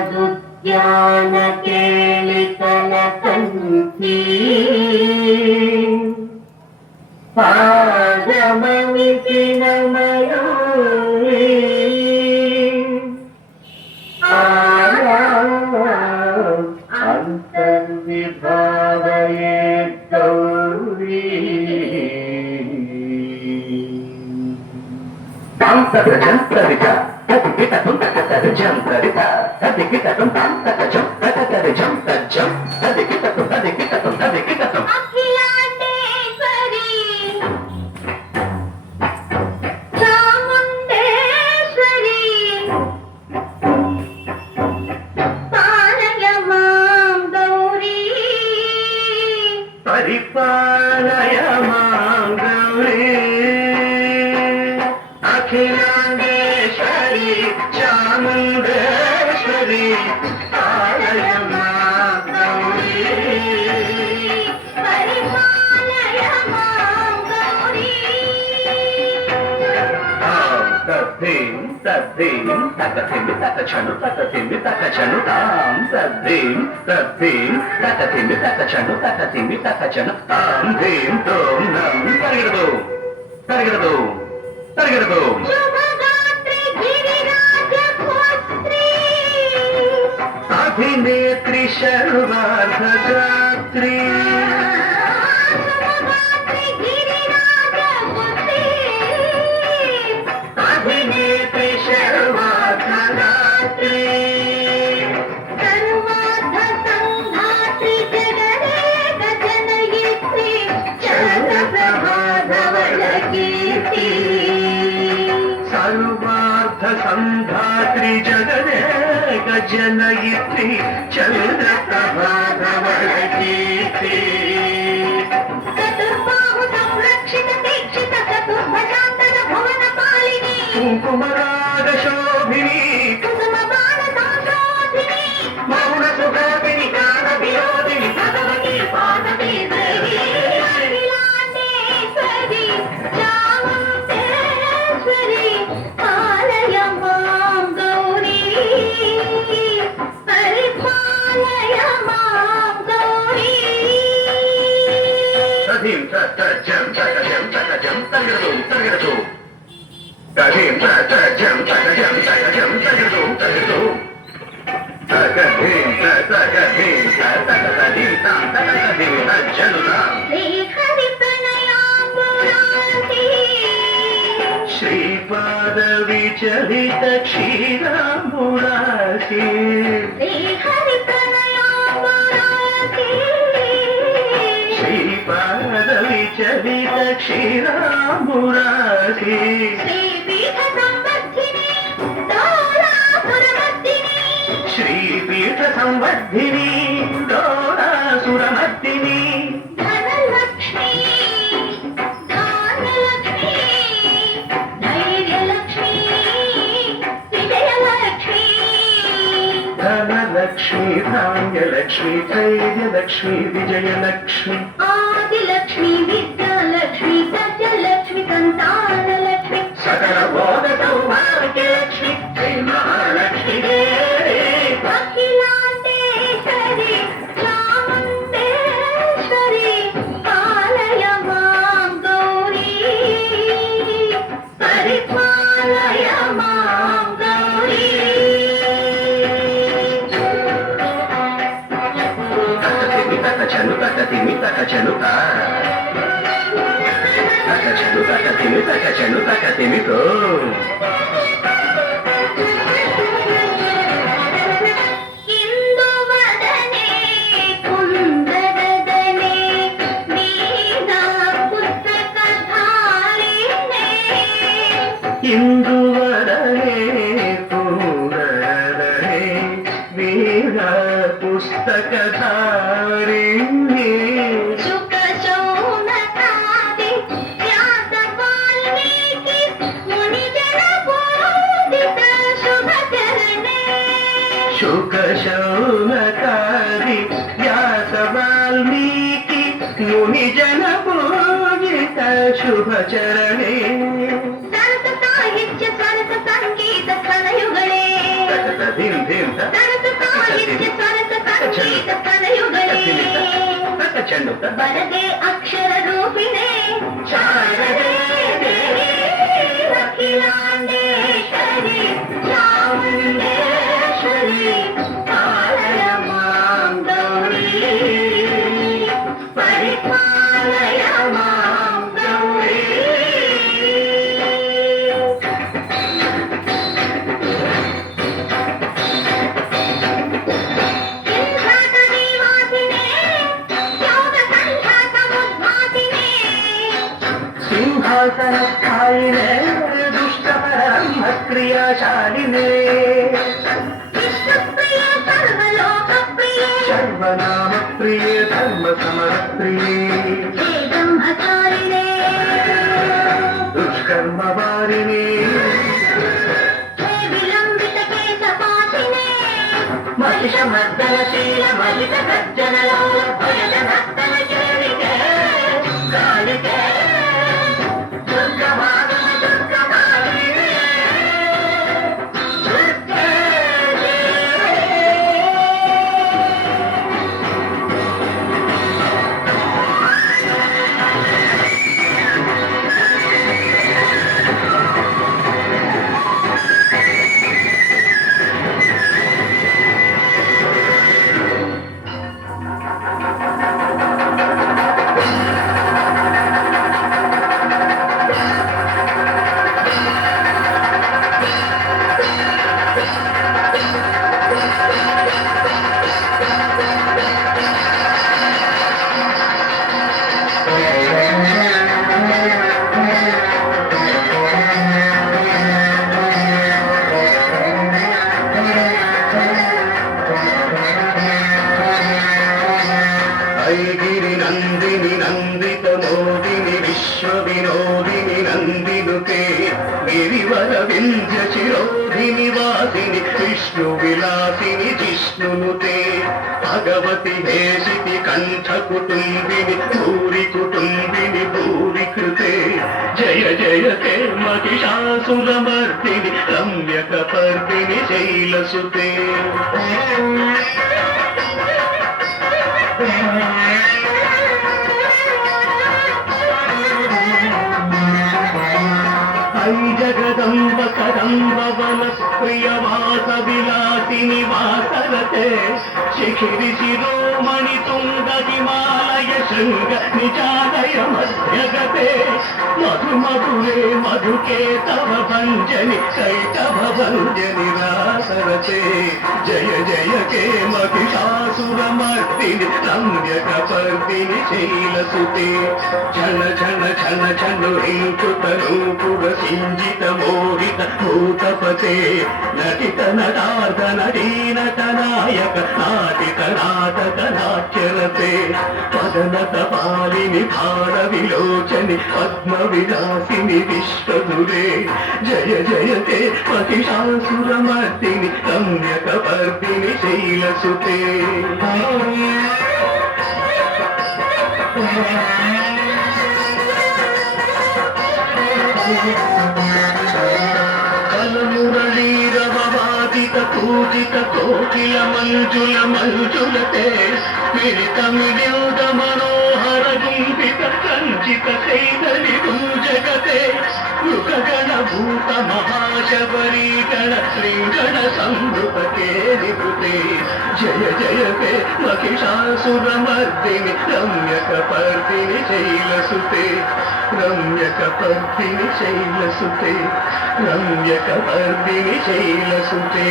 उपनिषदुद्यान केलिकल कंसी पादमविपिन मयूरी अंतर्विभावये गौरी तंतरिका तदिकिटं तकतरिका तदिकिटं तंतकजं तकतरिजं तज्जं तदिकिटं अखिलांडेश्वरी चामुंडेश्वरी पालय मां गौरी परिपालय मां गौरी अखिलांडेश्वरी चामुंडेश्वरी पालय मां गौरी परिपालय मां गौरी तद्धिं तकथिमि तकचनु तां तद्धिं तकथिमि तकचनु तां धीं तों नं तरिगिरदो शुभगात्री गिरिराजपुत्री अभिनेत्री शर्वार्धगात्री शुभगात्री गिरिराजपुत्री अभिनेत्री शर्वार्धगात्री सर्वार्ध संघात्री जगदेक जनयित्री चन्द्रप्रभाधवलकीर्ति सर्वार्थ संधात्री जगदेक जनयित्री चन्द्रप्रभाधवलकीर्ति चतुर्बाहु संरक्षित दीक्षित चतुर्भुजान्तर भुवन पालिनी कुङ्कुमराग शोभिनी कुसुम बाण संशोधिनी मौन सुगोपिनी गान विरोधिनी भगवती पार्वती देवी अखिलांडेश्वरी चामुंडेश्वरी पालय मां गौरी परिपालय मां गौरी तदिं तज्जं तकजं तगिरदो तदिं तज्जं तकजं तगिरदो तकधिं तकधिं तां तकधिं तज्जनुतां श्रीहरि प्रणयाम्बुरासी श्रीपाद विचलित क्षीराम्बुरासी श्रीहरि प्रणयाम्बुरासी श्रीपाद विचलित क्षीराम्बुरासी श्रीपीठ संवर्धिनी दोलासुरमर्दिनी श्रीपीठ संवर्धिनी दोलासुरमर्दिनी धनलक्ष्मी धान्यलक्ष्मी धैर्यलक्ष्मी विजयलक्ष्मी धनलक्ष्मी धान्यलक्ष्मी धैर्यलक्ष्मी विजयलक्ष्मी आदिलक्ष्मी विद्यालक्ष्मी सत्यलक्ष्मी संतानलक्ष्मी सकल बोध सौभाग्यलक्ष्मी श्री महालक्ष्मी देवी अखिलांडेश्वरी चामुंडेश्वरी पालय मां गौरी परिपालय मां गौरी तकथिमि तकचनु तकथिमि तो इंदुवदने कुंदरदने वीणा पुस्तकधारिणे इंदुवदने कुंदरदने वीणा पुस्तकधारिणे शुक शौनकादि व्यास वाल्मीकि मुनि जन पूजित शुभ चरणे साहित्य ಚೆಂಡು ಬರದೆ ಅಕ್ಷರ ರೂಪಿಣೆ ಶಾರದೆ ಅಖಿಲಾಂಡೇಶ್ವರಿ ಚಾಮುಂಡೇಶ್ವರಿ ಪಾಲಯ ಮಾಂ ಗೌರಿ ಪರಿಪಾಲಯ ಮಾಂ ಗೌರಿ. ಸಿಂಹಾಸನಸ್ಥಾಯಿನೇ ದುಷ್ಟಪರಮ ಕ್ರಿಯಾಶಾಲಿನೇ ವಿಷ್ಣುಪ್ರಿಯೆ ಸರ್ವಲೋಕಪ್ರಿಯೆ ಸರ್ವನಾಮ ಪ್ರಿಯೇ ಧರ್ಮ ಸಮರ ಪ್ರಿಯೇ ಹೇ ಬ್ರಹ್ಮಚಾರಿಣೇ ದುಷ್ಕರ್ಮ ವಾರಿಣೇ ಹೇ ವಿಲಂಬಿತ ಕೇಶಪಾಶಿನೇ ಮಹಿಷಮರ್ದನಶೀಲ ಮಹಿಷ ಸಜ್ಜನ ಲೋಲ ಭಯದ ಭಕ್ತನ ಕೇಳಿಕೆ ಕಾಲಿಕೆ ಐಗಿರಿ ನಂದಿನಿ ನಂದಿತ ಮೋದಿನಿ ವಿಶ್ವ ವಿನೋದಿನಿ ನಂದಿನುತೆ ಗಿರಿವರ ವಿಂಧ್ಯ ಶಿರೋಧಿನಿ ವಾಸಿನಿ ವಿಷ್ಣು ವಿಲಾಸಿನಿ ಜಿಷ್ಣುನುತೆ ಭಗವತಿ ಹೇಸಿತಿ ಕಂಠ ಕುಟುಂಬಿನಿ ಭೂರಿ ಕುಟುಂಬಿನಿ ಭೂರಿ ಕೃತೆ ಜಯ ಜಯ ಹೇ ಮಹಿಷಾಸುರಮರ್ದಿನಿ ರಮ್ಯಕ ಪರ್ದಿನಿ ಶೈಲಸುತೆ ಐ ಜಗದಂಬ ಕದಂಬ ವನ ಪ್ರಿಯ ವಾಸ ವಿಲಾಸಿನಿ ವಾಸರತೆ ಶಿಖಿರಿ ಶಿರೋಮಣಿ ತುಂಗ ಹಿಮಾಲಯ ಶೃಂಗ ನಿಜಾಲಯ ಮಧ್ಯಗತೆ ಮಧು ಮಧುರೇ ಮಧುಕೆ ತವ ಭಂಜನಿ ಕೈತವ ಭಂಜನಿ ರಾಸರತೆ ಜಯ ಜಯ ಹೇ ಮಹಿಷಾಸುರಮರ್ದಿನಿ ರಮ್ಯಕ ಪರ್ದಿನಿ ಶೈಲಸುತೆ ಝಣ ಝಣ ಝಣ ಝನು ಹಿಂಕುತ ನೂಪುರ ಸಿಂಜಿತ ಮೋಹಿತ ಭೂತಪತೆ ನಟಿತ ನಟಾರ್ಥ ನಟೀನಟ ನಾಯಕ ನಾಟಿತ ನಾಟಕ ನಾಟ್ಯರತೆ ಪದನತ ಪಾಲಿನಿ ಭಾರ ವಿಲೋಚನಿ ಪದ್ಮ ವಿಲಾಸಿನಿ ವಿಶ್ವದುರೇ ಜಯ ಜಯ ಹೇ ಮಹಿಷಾಸುರಮರ್ದಿನಿ ರಮ್ಯಕ ಪರ್ದಿನಿ ಶೈಲಸುತೆ ಕಲಮುರಳೀರವಾದಿತ ಪೂಜಿತ ಕೋಕಿಲ ಮಂಜುಲ ಮಂಜುಲತೆ ಮಿಳಿತ ಮಿಳಿಯುದ ಮನೋಹರ ಗುಂಬಿತ ಸಂಚಿತ ಕೈದಲ್ಲಿ ಜಗತೆ ಮೃಗಗಣ ಭೂತ ಮಹಾಶಬರೀಗಣ ಶ್ರೀಗಣ ಸಂಭೃತ ಕೇಳಿಬುತೆ ಜಯ ಜಯ ಹೇ ಮಹಿಷಾಸುರಮರ್ದಿನಿ ರಮ್ಯಕ ಪರ್ದಿನಿ ಶೈಲಸುತೆ ರಮ್ಯಕ ಪರ್ದಿನಿ ಶೈಲಸುತೆ ರಮ್ಯಕ ಪರ್ದಿನಿ ಶೈಲಸುತೆ